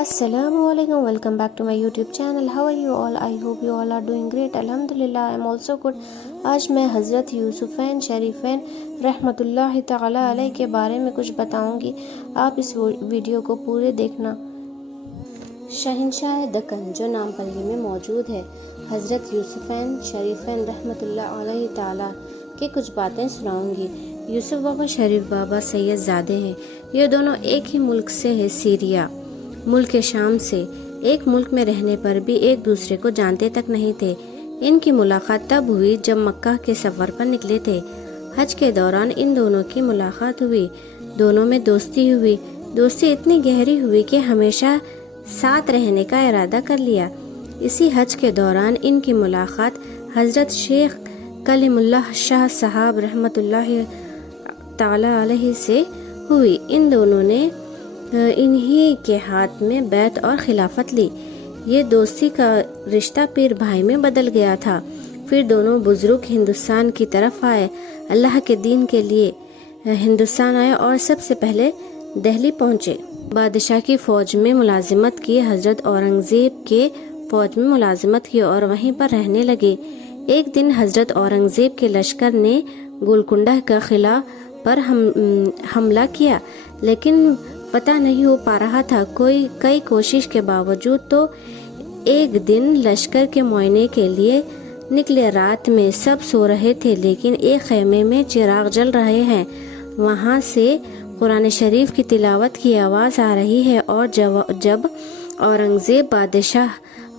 Assalamualaikum, welcome back to my YouTube channel. How are you all? I hope you all are doing great. Alhamdulillah, I am also good. आज मैं हज़रत यूसुफ़ैन शरीफ़ैन रहमतुल्लाहि ताला अलैह के बारे में कुछ बताऊंगी। आप इस वीडियो को पूरे देखना। शहंशाह दक्कन जो नामपल्ली में मौजूद है, हज़रत यूसुफ़ैन शरीफ़ैन रहमतुल्लाहि अलैहि ताला के कुछ बातें सुनाऊंगी। यूसुफ बाबा शरीफ बाबा सैयद ज़ादे हैं। ये दोनों एक ही मुल्क से है, सीरिया मुल्क शाम से। एक मुल्क में रहने पर भी एक दूसरे को जानते तक नहीं थे। इनकी मुलाकात तब हुई जब मक्का के सफ़र पर निकले थे। हज के दौरान इन दोनों की मुलाकात हुई। दोनों में दोस्ती हुई। दोस्ती इतनी गहरी हुई कि हमेशा साथ रहने का इरादा कर लिया। इसी हज के दौरान इनकी मुलाकात हज़रत शेख कलीमुल्लाह शाह साहब रहमतुल्लाहि ताला अलैहि से हुई। इन दोनों ने इन्हीं के हाथ में बैत और खिलाफत ली। ये दोस्ती का रिश्ता पीर भाई में बदल गया था। फिर दोनों बुजुर्ग हिंदुस्तान की तरफ आए। अल्लाह के दीन के लिए हिंदुस्तान आए और सबसे पहले दिल्ली पहुँचे। बादशाह की फ़ौज में मुलाजिमत की। हज़रत औरंगज़ेब के फ़ौज में मुलाजिमत की और वहीं पर रहने लगे। एक दिन हज़रत औरंगज़ेब के लश्कर ने गोलकुंडा का किला पर हमला किया, लेकिन पता नहीं हो पा रहा था। कई कोशिश के बावजूद तो एक दिन लश्कर के मुआयने के लिए निकले। रात में सब सो रहे थे, लेकिन एक खेमे में चिराग जल रहे हैं। वहाँ से कुरान शरीफ की तिलावत की आवाज़ आ रही है। और जब औरंगज़ेब बादशाह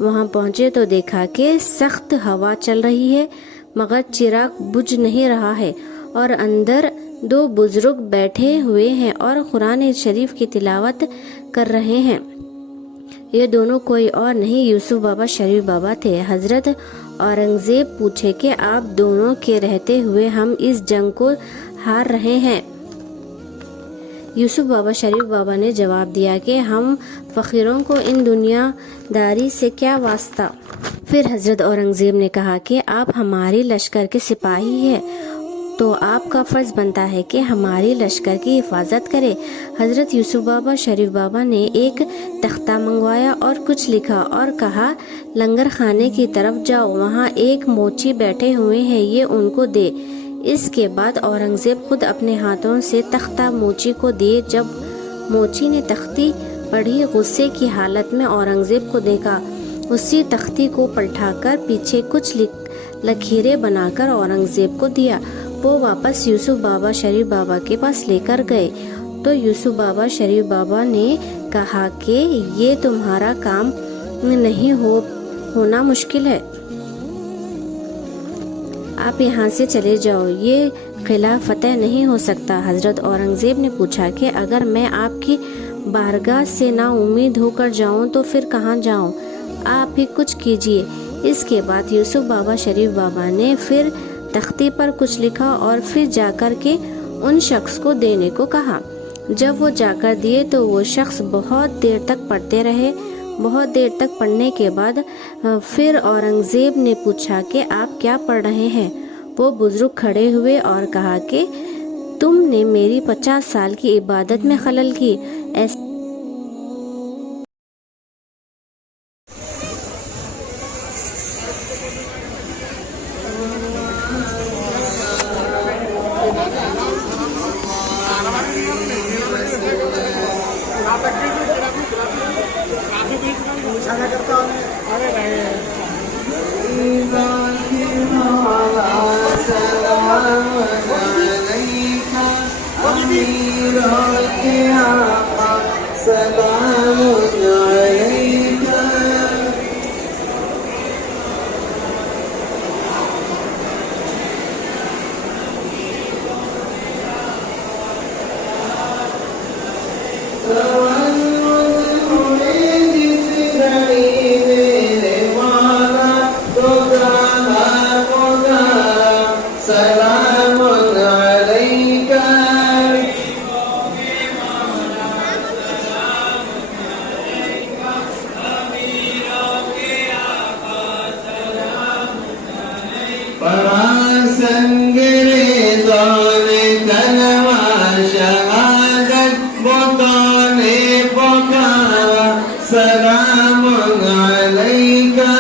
वहाँ पहुँचे तो देखा कि सख्त हवा चल रही है, मगर चिराग बुझ नहीं रहा है और अंदर दो बुजुर्ग बैठे हुए हैं और कुरान शरीफ की तिलावत कर रहे हैं। ये दोनों कोई और नहीं, यूसुफ बाबा शरीफ बाबा थे। हज़रत औरंगज़ेब पूछे कि आप दोनों के रहते हुए हम इस जंग को हार रहे हैं। यूसुफ बाबा शरीफ बाबा ने जवाब दिया कि हम फ़कीरों को इन दुनियादारी से क्या वास्ता। फिर हज़रत औरंगज़ेब ने कहा कि आप हमारी लश्कर के सिपाही हैं, तो आपका फ़र्ज़ बनता है कि हमारी लश्कर की हिफाजत करे। हज़रत यूसुफ बाबा शरीफ बाबा ने एक तख्ता मंगवाया और कुछ लिखा और कहा, लंगर खाने की तरफ जाओ, वहाँ एक मोची बैठे हुए हैं, ये उनको दे। इसके बाद औरंगज़ेब खुद अपने हाथों से तख्ता मोची को दिए। जब मोची ने तख्ती पढ़ी, गुस्से की हालत में औरंगज़ेब को देखा। उसी तख्ती को पलटाकर पीछे कुछ लकीरें बनाकर औरंगज़ेब को दिया। वो वापस यूसुफ बाबा शरीफ बाबा के पास लेकर गए तो यूसुफ बाबा शरीफ बाबा ने कहा कि ये तुम्हारा काम नहीं होना मुश्किल है, आप यहाँ से चले जाओ, ये किला फतेह नहीं हो सकता। हज़रत औरंगज़ेब ने पूछा कि अगर मैं आपकी बारगाह से ना उम्मीद होकर जाऊँ तो फिर कहाँ जाऊँ, आप ही कुछ कीजिए। इसके बाद यूसुफ बाबा शरीफ बाबा ने फिर तख्ती पर कुछ लिखा और फिर जाकर के उन शख्स को देने को कहा। जब वो जाकर दिए तो वो शख्स बहुत देर तक पढ़ते रहे। बहुत देर तक पढ़ने के बाद फिर औरंगज़ेब ने पूछा कि आप क्या पढ़ रहे हैं। वो बुजुर्ग खड़े हुए और कहा कि तुमने मेरी 50 साल की इबादत में खलल की। ऐसे सलाम अलैका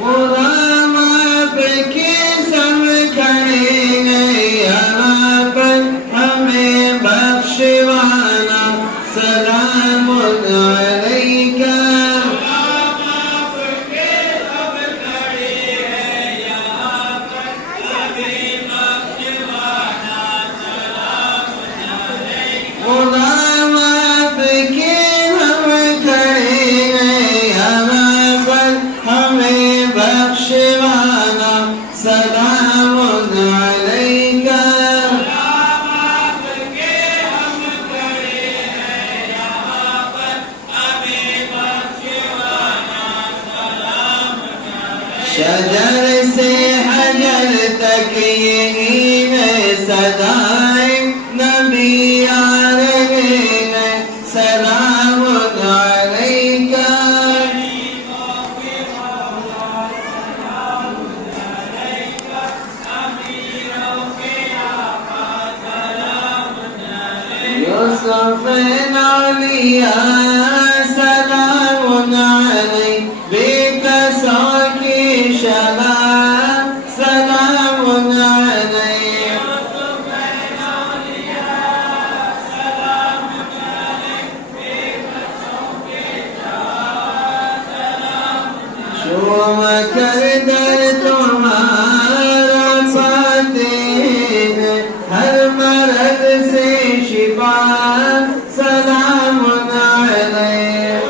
गुलाम आपके सब खड़े हैं यहाँ पर हमें बख्शवाना सलाम अलैका गुलाम आपके हम खड़े हैं यहाँ पर हमें बख्शवाना सलाम अलैका शजर से हजर तक यही है सदाएं नबी आ रहे हैं सलाम अलैका यूसुफ नौलिया सलाम अलैक बेकसों की शला सलाम अलैक शोम कर दर तुम्हारा पाते हैं हर मर्द से शिफा सलाम अलैक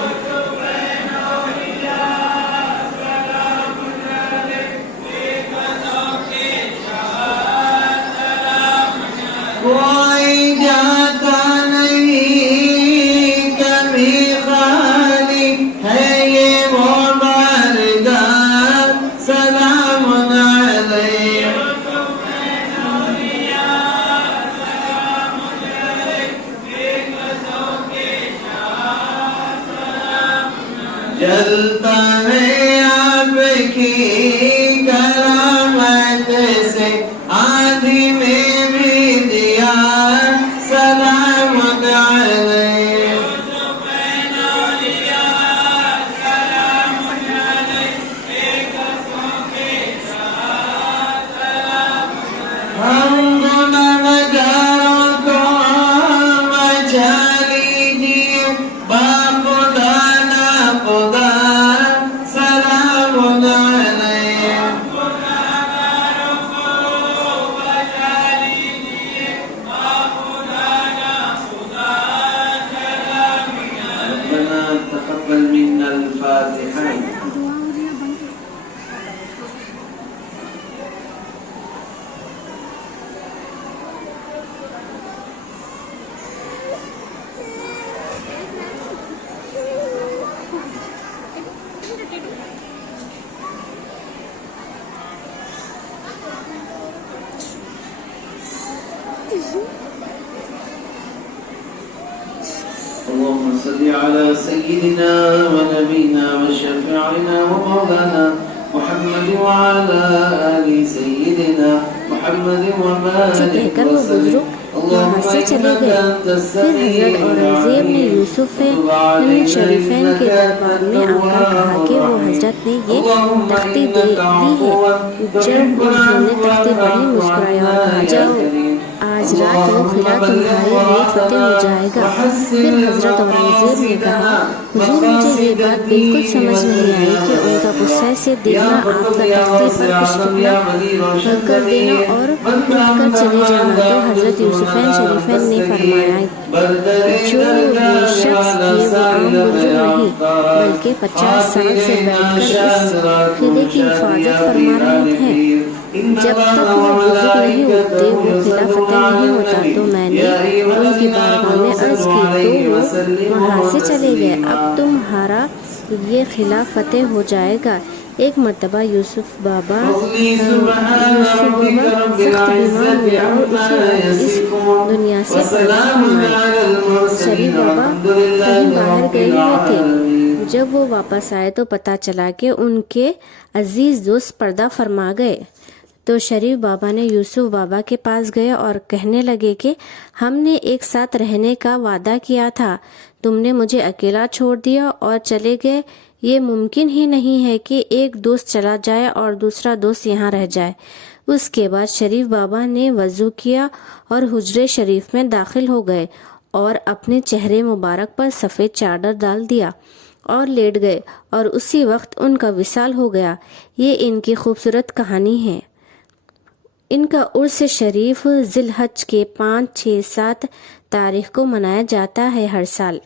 कोई जाता नहीं कभी खाली है ये वो बारगाह सलाम अलैक जलता है आपकी करामत से आंधी में भी दिया सलाम अलैक हम गुनाहगारों को बचा लीजिए बाखुदा ना खुदा सलाम अलैक रब्बना तक़ब्बल मिन्ना अल-फ़ातिहा اللهم صل على سيدنا ونبينا وشفيعنا ومولانا محمد وعلى آل سيدنا محمد وبارك कहकर वो बुजुर्ग वहाँ से चले गए। फिर हजरत औरंगजेब ने यूसुफ शरीफैन के दरबार में आकर कहा कि वो हजरत ने ये तख्ती दे दी है। जब उन्होंने तख्ती पढ़ी मुस्कुराया और कहा जाओ आज रात वो किला तुम्हारे लिए फतेह हो जाएगा। फिर हजरत औरंगजेब ने कहा हुजूर मुझे ये बात बिल्कुल समझ नहीं आई कि उनका गुस्से से देखना आपका तख्ती पर कुछ लिखना कर देना और उठकर चले जाना। तो हजरत यूसुफैन शरीफैन ने फरमाया जो ये शख्स थे वो आम बुजुर्ग नहीं बल्कि 50 साल से बैठकर इस किले की हिफाजत फरमा रहे थे। जब तक वो बुजुर्ग नहीं होते वो किला फतेह नहीं होता। तो मैंने उनकी बारगाह में अर्ज की तो वो वहाँ से चले गए। अब तुम्हारा ये किला फतेह हो जाएगा। एक मर्तबा यूसुफ बाबा सख्त बीमार हुए और उसे इस दुनिया से शरीफ बाबा कहीं बाहर गए हुए थे। जब वो वापस आए तो पता चला कि उनके अजीज दोस्त पर्दा फरमा गए। तो शरीफ बाबा ने यूसुफ बाबा के पास गए और कहने लगे कि हमने एक साथ रहने का वादा किया था, तुमने मुझे अकेला छोड़ दिया और चले गए। ये मुमकिन ही नहीं है कि एक दोस्त चला जाए और दूसरा दोस्त यहाँ रह जाए। उसके बाद शरीफ बाबा ने वज़ू किया और हुजरे शरीफ में दाखिल हो गए और अपने चेहरे मुबारक पर सफ़ेद चादर डाल दिया और लेट गए और उसी वक्त उनका विसाल हो गया। ये इनकी खूबसूरत कहानी है। इनका उर्स शरीफ जिलहज के 5, 6, 7 तारीख को मनाया जाता है हर साल।